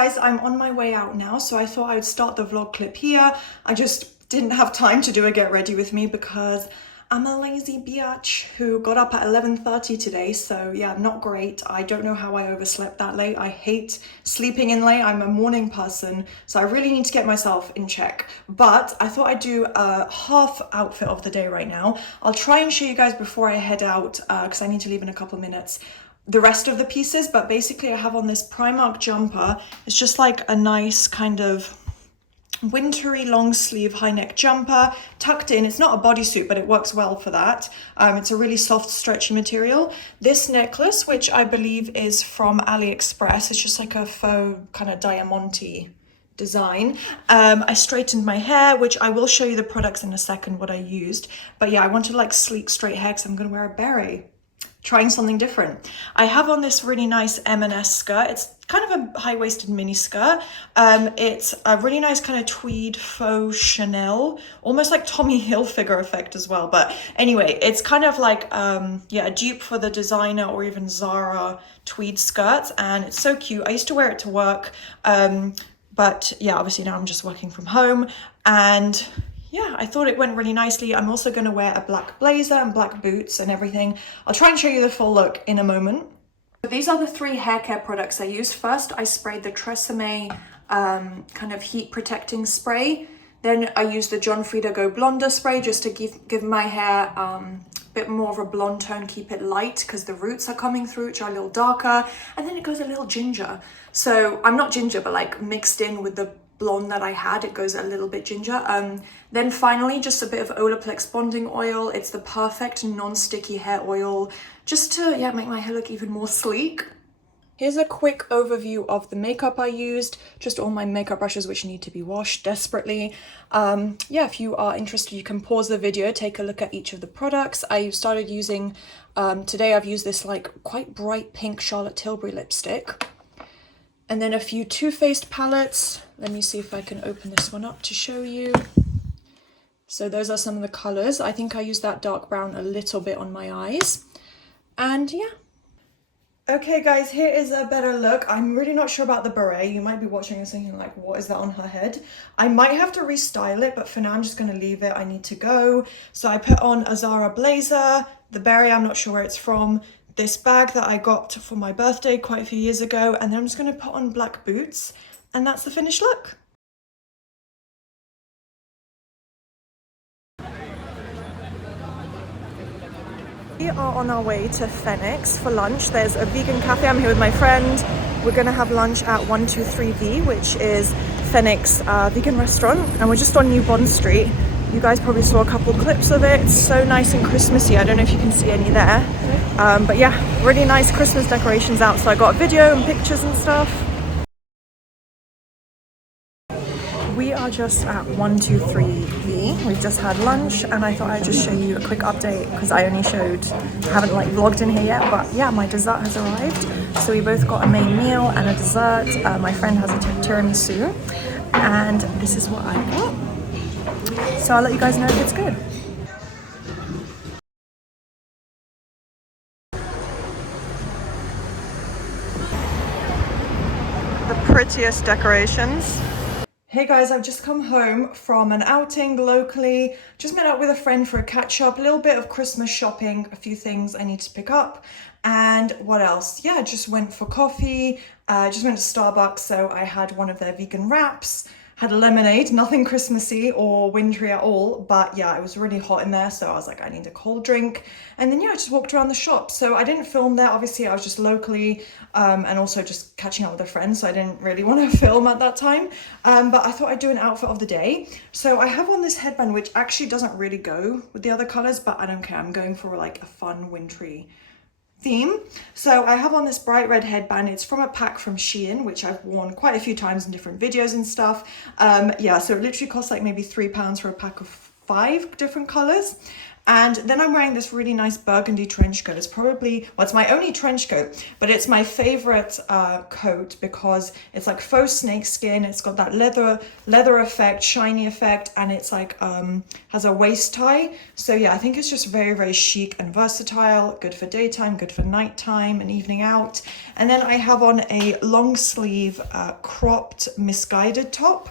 guys, I'm on my way out now, so I thought I would start the vlog clip here. I just didn't have time to do a get ready with me because I'm a lazy biatch who got up at 11:30 today, so yeah, not great. I don't know how I overslept that late. I hate sleeping in late. I'm a morning person, so I really need to get myself in check. But I thought I'd do a half outfit of the day right now. I'll try and show you guys before I head out, because I need to leave in a couple of minutes, the rest of the pieces. But basically I have on this Primark jumper. It's just like a nice kind of wintry long sleeve high neck jumper tucked in. It's not a bodysuit, but it works well for that. It's a really soft stretchy material. This necklace, which I believe is from AliExpress, it's just like a faux kind of diamante design. I straightened my hair, which I will show you the products in a second what I used, but yeah, I wanted like sleek straight hair because I'm gonna wear a beret. Trying something different. I have on this really nice M&S skirt. It's kind of a high-waisted mini skirt. It's a really nice kind of tweed faux Chanel, almost like Tommy Hilfiger effect as well. But anyway, it's kind of like, yeah, a dupe for the designer or even Zara tweed skirts. And it's so cute. I used to wear it to work. But yeah, obviously now I'm just working from home. And yeah, I thought it went really nicely. I'm also going to wear a black blazer and black boots and everything. I'll try and show you the full look in a moment. So these are the 3 hair care products I used. First, I sprayed the Tresemme kind of heat protecting spray. Then I used the John Frieda Go Blonder spray just to give my hair a bit more of a blonde tone, keep it light because the roots are coming through, which are a little darker. And then it goes a little ginger. So I'm not ginger, but like mixed in with the blonde that I had, it goes a little bit ginger. Then finally, just a bit of Olaplex bonding oil. It's the perfect non-sticky hair oil, just to make my hair look even more sleek. Here's a quick overview of the makeup I used, just all my makeup brushes which need to be washed desperately. Yeah, if you are interested, you can pause the video, take a look at each of the products. I started using, today I've used this like quite bright pink Charlotte Tilbury lipstick. And then a few Too Faced palettes. Let me see if I can open this one up to show you. So those are some of the colors. I think I used that dark brown a little bit on my eyes. And yeah. Okay guys, here is a better look. I'm really not sure about the beret. You might be watching and thinking like, what is that on her head? I might have to restyle it, but for now I'm just gonna leave it. I need to go. So I put on a Zara blazer, the beret, I'm not sure where it's from, this bag that I got for my birthday quite a few years ago, and then I'm just going to put on black boots, and that's the finished look. We are on our way to Phoenix for lunch. There's a vegan cafe. I'm here with my friend. We're going to have lunch at 123V, which is Phoenix vegan restaurant, and we're just on New Bond Street. You guys probably saw a couple clips of it. It's so nice and Christmassy. I don't know if you can see any there. But yeah, really nice Christmas decorations out. So I got a video and pictures and stuff. We are just at 123V. We've just had lunch and I thought I'd just show you a quick update because I haven't like vlogged in here yet, but yeah, my dessert has arrived. So we both got a main meal and a dessert. My friend has a tiramisu and this is what I got. So I'll let you guys know if it's good. The prettiest decorations. Hey guys, I've just come home from an outing locally. Just met up with a friend for a catch up, a little bit of Christmas shopping, a few things I need to pick up. And what else? Yeah, just went for coffee, just went to Starbucks. So I had one of their vegan wraps, had a lemonade, nothing Christmassy or wintry at all, but yeah, it was really hot in there, so I was like, I need a cold drink. And then yeah, I just walked around the shop. So I didn't film there, obviously I was just locally, and also just catching up with a friend, so I didn't really want to film at that time. But I thought I'd do an outfit of the day. So I have on this headband, which actually doesn't really go with the other colors, but I don't care, I'm going for like a fun wintry theme. So I have on this bright red headband. It's from a pack from Shein, which I've worn quite a few times in different videos and stuff. Yeah, so it literally costs like maybe £3 for a pack of 5 different colors. And then I'm wearing this really nice burgundy trench coat. It's probably, well, it's my only trench coat, but it's my favorite coat because it's like faux snake skin. It's got that leather effect, shiny effect, and it's like has a waist tie. So yeah, I think it's just very, very chic and versatile, good for daytime, good for nighttime and evening out. And then I have on a long sleeve cropped misguided top.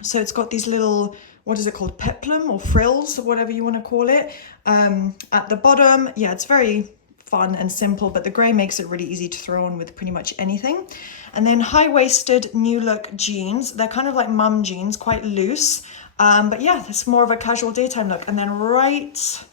So it's got these little, what is it called, peplum or frills, or whatever you want to call it, at the bottom. Yeah, it's very fun and simple, but the grey makes it really easy to throw on with pretty much anything. And then high-waisted new look jeans. They're kind of like mum jeans, quite loose, but yeah, it's more of a casual daytime look. And then right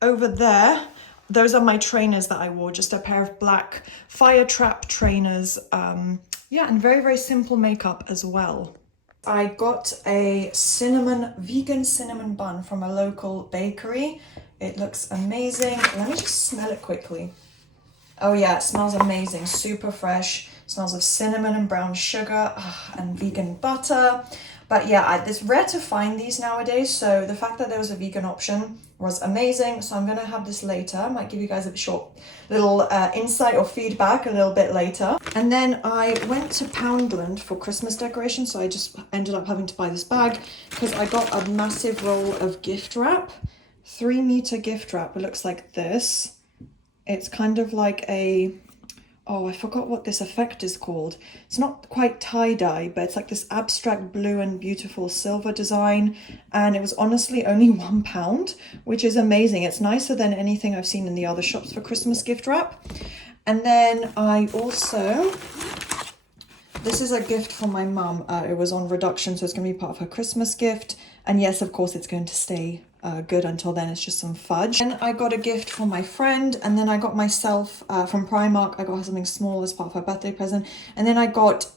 over there, those are my trainers that I wore, just a pair of black fire trap trainers. Yeah, and very, very simple makeup as well. I got a vegan cinnamon bun from a local bakery. It looks amazing. Let me just smell it quickly. Oh yeah, it smells amazing, super fresh. Smells of cinnamon and brown sugar and vegan butter. But yeah, it's rare to find these nowadays, so the fact that there was a vegan option was amazing. So I'm gonna have this later. I might give you guys a short little insight or feedback a little bit later. And then I went to Poundland for Christmas decoration, so I just ended up having to buy this bag because I got a massive roll of gift wrap, 3-meter gift wrap. It looks like this. It's kind of like a, oh, I forgot what this effect is called. It's not quite tie-dye, but it's like this abstract blue and beautiful silver design. And it was honestly only £1, which is amazing. It's nicer than anything I've seen in the other shops for Christmas gift wrap. And then I also, this is a gift from my mum. It was on reduction, so it's going to be part of her Christmas gift. And yes, of course, it's going to stay good until then. It's just some fudge. And I got a gift from my friend, and then I got myself from Primark. I got her something small as part of her birthday present. And then I got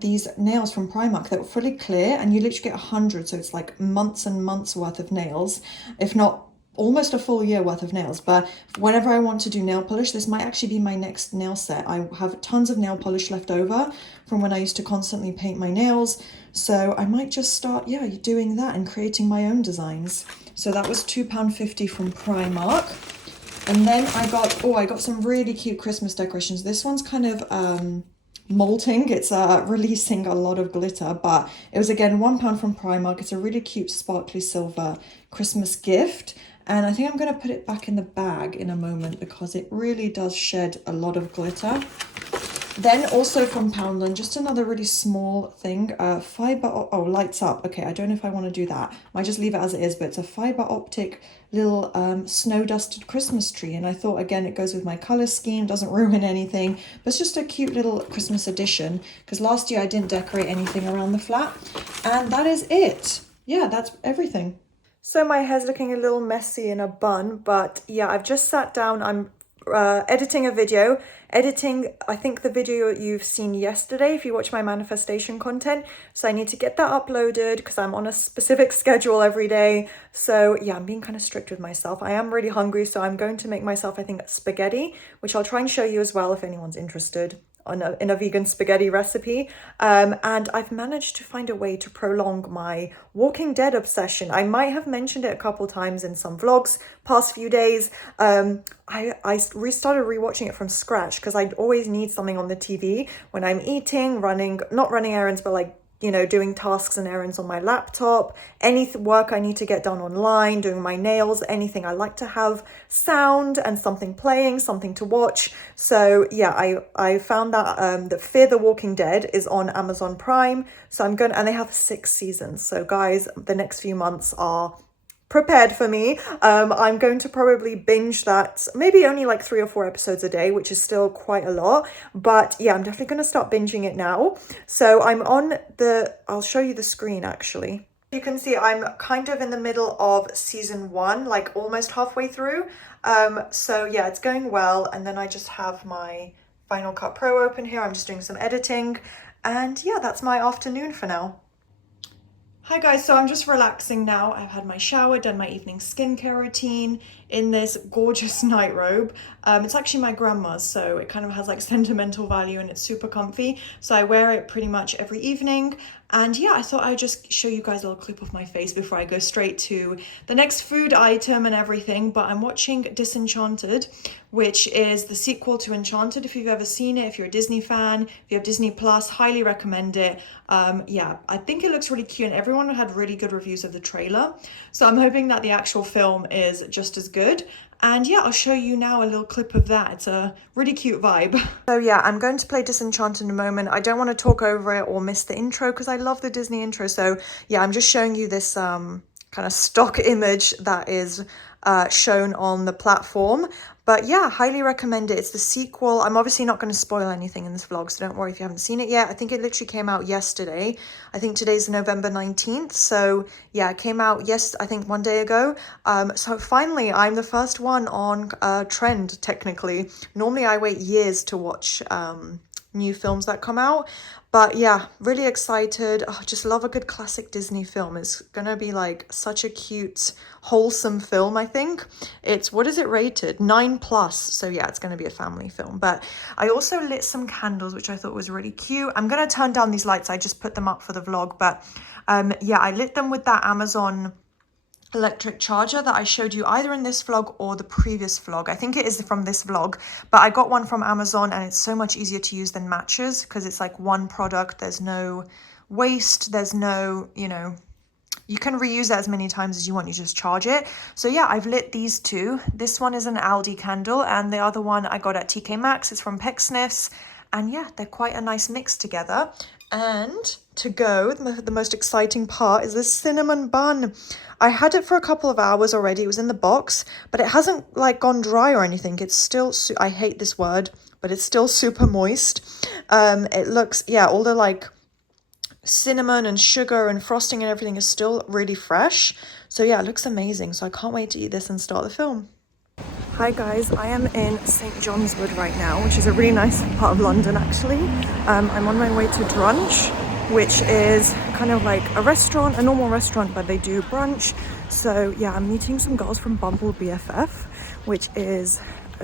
these nails from Primark that were fully clear, and you literally get 100, so it's like months and months worth of nails, if not almost a full year worth of nails. But whenever I want to do nail polish, this might actually be my next nail set. I have tons of nail polish left over from when I used to constantly paint my nails, so I might just start doing that and creating my own designs. So that was £2.50 from Primark. And then I got some really cute Christmas decorations. This one's kind of molting. It's releasing a lot of glitter, but it was again £1 from Primark. It's a really cute sparkly silver Christmas gift, and I think I'm going to put it back in the bag in a moment because it really does shed a lot of glitter. Then also from Poundland, just another really small thing, lights up. Okay, I don't know if I want to do that. Might just leave it as it is, but it's a fiber optic little snow dusted Christmas tree. And I thought, again, it goes with my color scheme, doesn't ruin anything, but it's just a cute little Christmas addition because last year I didn't decorate anything around the flat. And that is it. Yeah, that's everything. So my hair's looking a little messy in a bun, but yeah, I've just sat down. I'm editing a video, I think the video you've seen yesterday if you watch my manifestation content. So I need to get that uploaded because I'm on a specific schedule every day. So yeah, I'm being kind of strict with myself. I am really hungry, so I'm going to make myself, I think, spaghetti, which I'll try and show you as well if anyone's interested in a vegan spaghetti recipe. And I've managed to find a way to prolong my Walking Dead obsession. I might have mentioned it a couple times in some vlogs past few days. I restarted rewatching it from scratch because I always need something on the TV when I'm eating, not running errands, but like, doing tasks and errands on my laptop, any work I need to get done online, doing my nails, anything. I like to have sound and something playing, something to watch. So yeah, I found that that Fear the Walking Dead is on Amazon Prime. So and they have 6 seasons. So guys, the next few months are prepared for me. I'm going to probably binge that, maybe only like 3 or 4 episodes a day, which is still quite a lot, but yeah, I'm definitely going to start binging it now. So I'm on I'll show you the screen actually. You can see I'm kind of in the middle of season 1, like almost halfway through. So yeah, it's going well. And then I just have my Final Cut Pro open here. I'm just doing some editing, and yeah, that's my afternoon for now. Hi guys, so I'm just relaxing now. I've had my shower, done my evening skincare routine. in this gorgeous night robe. It's actually my grandma's, so it kind of has like sentimental value and it's super comfy. So I wear it pretty much every evening. And yeah, I thought I'd just show you guys a little clip of my face before I go straight to the next food item and everything. But I'm watching Disenchanted, which is the sequel to Enchanted. If you've ever seen it, if you're a Disney fan, if you have Disney Plus, highly recommend it. Yeah, I think it looks really cute and everyone had really good reviews of the trailer. So I'm hoping that the actual film is just as good. And yeah, I'll show you now a little clip of that. It's a really cute vibe. So yeah, I'm going to play Disenchanted in a moment. I don't want to talk over it or miss the intro because I love the Disney intro. So yeah, I'm just showing you this kind of stock image that is shown on the platform. But yeah, highly recommend it. It's the sequel. I'm obviously not going to spoil anything in this vlog, so don't worry if you haven't seen it yet. I think it literally came out yesterday. I think today's November 19th. So yeah, it came out, I think 1 day ago. So finally, I'm the first one on trend, technically. Normally, I wait years to watch new films that come out. But yeah, really excited. Oh, just love a good classic Disney film. It's gonna be like such a cute, wholesome film, I think. It's, what is it rated? 9+. So yeah, it's gonna be a family film. But I also lit some candles, which I thought was really cute. I'm gonna turn down these lights. I just put them up for the vlog. But yeah, I lit them with that Amazon electric charger that I showed you either in this vlog or the previous vlog. I think it is from this vlog, but I got one from Amazon and it's so much easier to use than matches because it's like one product. There's no waste, there's no, you know, you can reuse it as many times as you want, you just charge it. So yeah, I've lit these two. This one is an Aldi candle and the other one I got at TK Maxx. It's from Pecksniffs. And yeah, they're quite a nice mix together. And to go, the most exciting part is this cinnamon bun. I had it for a couple of hours already. It was in the box, but it hasn't like gone dry or anything. It's still, I hate this word, but it's still super moist. It looks, yeah, all the like cinnamon and sugar and frosting and everything is still really fresh. So yeah, it looks amazing. So I can't wait to eat this and start the film. Hi guys, I am in St John's Wood right now, which is a really nice part of London actually. I'm on my way to Brunch, which is kind of like a restaurant, a normal restaurant, but they do brunch. So yeah, I'm meeting some girls from Bumble BFF, which is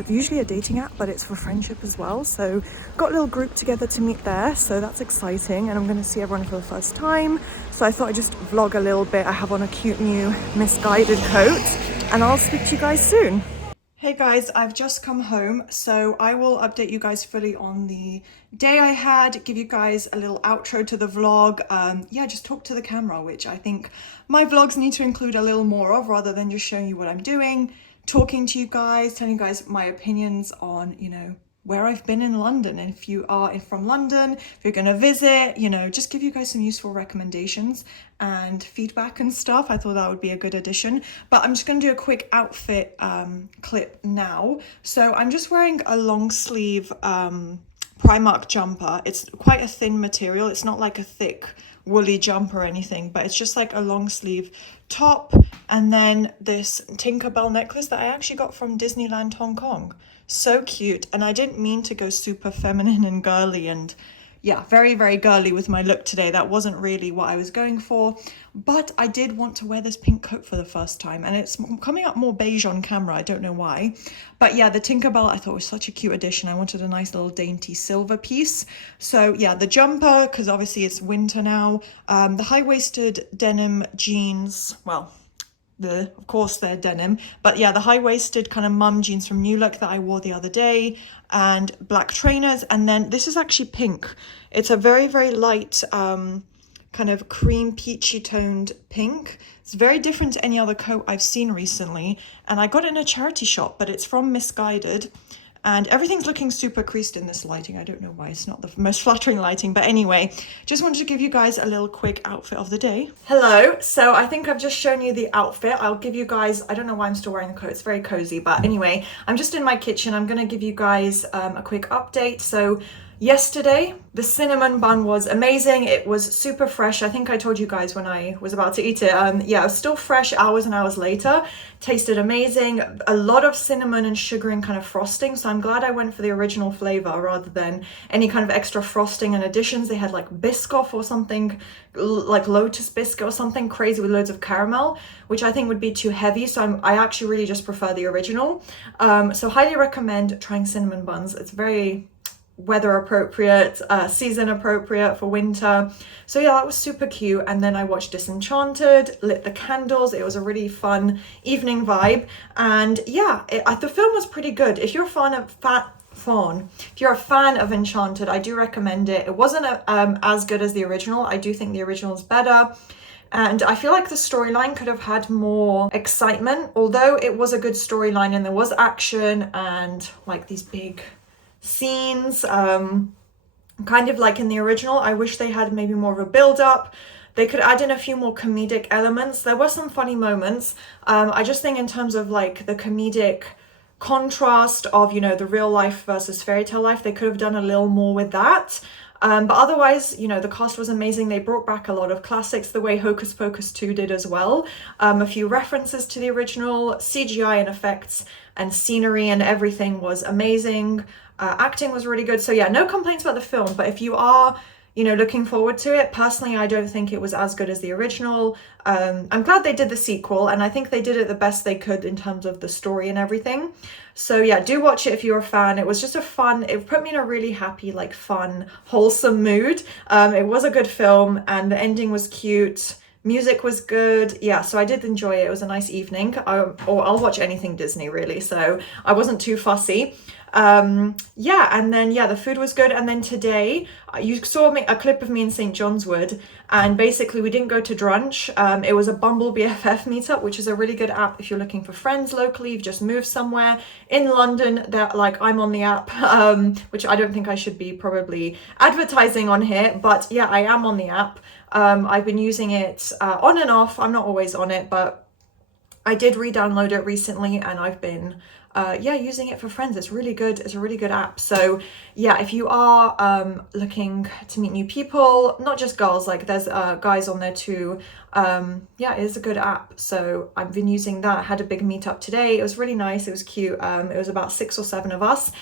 usually a dating app, but it's for friendship as well. So got a little group together to meet there, so that's exciting. And I'm going to see everyone for the first time. So I thought I'd just vlog a little bit. I have on a cute new Misguided coat, and I'll speak to you guys soon. Hey guys, I've just come home, so I will update you guys fully on the day I had, give you guys a little outro to the vlog. Yeah, just talk to the camera, which I think my vlogs need to include a little more of, rather than just showing you what I'm doing, talking to you guys, telling you guys my opinions on, you know, where I've been in London. And if you are from London, if you're going to visit, you know, just give you guys some useful recommendations and feedback and stuff. I thought that would be a good addition. But I'm just going to do a quick outfit clip now. So I'm just wearing a long sleeve Primark jumper. It's quite a thin material. It's not like a thick woolly jumper or anything, but it's just like a long sleeve top. And then this Tinkerbell necklace that I actually got from Disneyland Hong Kong. So cute. And I didn't mean to go super feminine and girly and yeah, very, very girly with my look today. That wasn't really what I was going for, but I did want to wear this pink coat for the first time, and it's coming up more beige on camera. I don't know why, but yeah, the Tinkerbell I thought was such a cute addition. I wanted a nice little dainty silver piece. So yeah, the jumper, because obviously it's winter now, the high-waisted denim jeans, well, of course they're denim, but yeah, the high-waisted kind of mum jeans from New Look that I wore the other day, and black trainers. And then this is actually pink. It's a very, very light kind of cream peachy toned pink. It's very different to any other coat I've seen recently, and I got it in a charity shop, but it's from Misguided. And everything's looking super creased in this lighting. I don't know why, it's not the most flattering lighting. But anyway, just wanted to give you guys a little quick outfit of the day. Hello, so I think I've just shown you the outfit. I'll give you guys, I don't know why I'm still wearing the coat. It's very cozy. But anyway, I'm just in my kitchen. I'm going to give you guys a quick update. So Yesterday, the cinnamon bun was amazing. It was super fresh. I think I told you guys when I was about to eat it. Yeah, it was still fresh hours and hours later. Tasted amazing. A lot of cinnamon and sugar and kind of frosting. So I'm glad I went for the original flavor rather than any kind of extra frosting and additions. They had like Biscoff or something, like Lotus Biscuit or something crazy with loads of caramel, which I think would be too heavy. So I actually really just prefer the original. So highly recommend trying cinnamon buns. It's very weather appropriate, season appropriate for winter. So yeah, that was super cute. And then I watched Disenchanted, lit the candles. It was a really fun evening vibe. And yeah, the film was pretty good. If you're a fan of Enchanted, I do recommend it. It wasn't as good as the original. I do think the original is better. And I feel like the storyline could have had more excitement, although it was a good storyline and there was action and like these big scenes, kind of like in the original. I wish they had maybe more of a build-up. They could add in a few more comedic elements. There were some funny moments. I just think in terms of like the comedic contrast of, you know, the real life versus fairy tale life, they could have done a little more with that. But otherwise, you know, the cast was amazing. They brought back a lot of classics the way Hocus Pocus 2 did as well. A few references to the original. CGI and effects and scenery and everything was amazing. Acting was really good. So yeah, no complaints about the film. But if you are, you know, looking forward to it, personally, I don't think it was as good as the original. I'm glad they did the sequel, and I think they did it the best they could in terms of the story and everything. So yeah, do watch it if you're a fan. It was just it put me in a really happy, like fun, wholesome mood. It was a good film and the ending was cute. Music was good. Yeah, so I did enjoy it. It was a nice evening. Or I'll watch anything Disney really, so I wasn't too fussy. Yeah, and then yeah, the food was good. And then today you saw a clip of me in St. John's Wood, and basically we didn't go to brunch. It was a Bumble BFF meetup, which is a really good app if you're looking for friends locally. You've just moved somewhere in London. That, like, I'm on the app, which I don't think I should be probably advertising on here, but yeah, I am on the app. I've been using it on and off. I'm not always on it, but I did re-download it recently and I've been using it for friends. It's really good. It's a really good app. So yeah, if you are looking to meet new people, not just girls, like there's guys on there too. Yeah, it is a good app. So I've been using that. I had a big meetup today. It was really nice. It was cute. It was about 6 or 7 of us.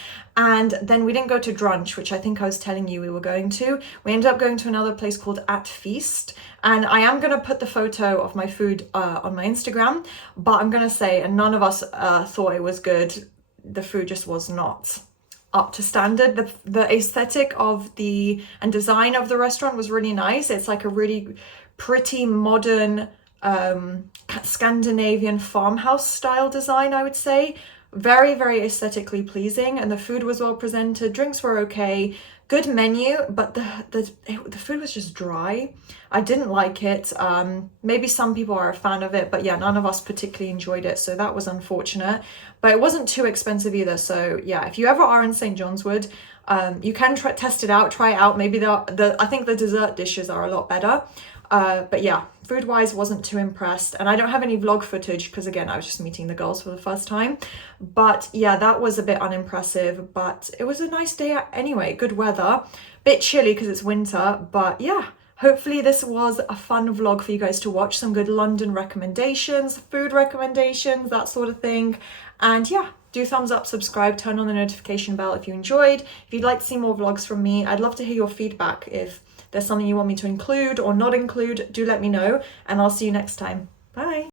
And then we didn't go to brunch, which I think I was telling you we were going to. We ended up going to another place called At Feast. And I am going to put the photo of my food on my Instagram, but I'm going to say, and none of us thought it was good. The food just was not up to standard. The aesthetic of and design of the restaurant was really nice. It's like a really pretty modern Scandinavian farmhouse style design, I would say. Very, very aesthetically pleasing, and the food was well presented. Drinks were okay, good menu, but the food was just dry. I didn't like it. Maybe some people are a fan of it, but yeah, none of us particularly enjoyed it, so that was unfortunate. But it wasn't too expensive either. So yeah, if you ever are in St. John's Wood, you can test it out, try it out. Maybe I think the dessert dishes are a lot better. But yeah, food wise, wasn't too impressed. And I don't have any vlog footage because again, I was just meeting the girls for the first time. But yeah, that was a bit unimpressive, but it was a nice day anyway. Good weather, bit chilly because it's winter, but yeah, hopefully this was a fun vlog for you guys to watch. Some good London recommendations, food recommendations, that sort of thing. And yeah, do thumbs up, subscribe, turn on the notification bell if you enjoyed. If you'd like to see more vlogs from me, I'd love to hear your feedback. If there's something you want me to include or not include, do let me know, and I'll see you next time. Bye.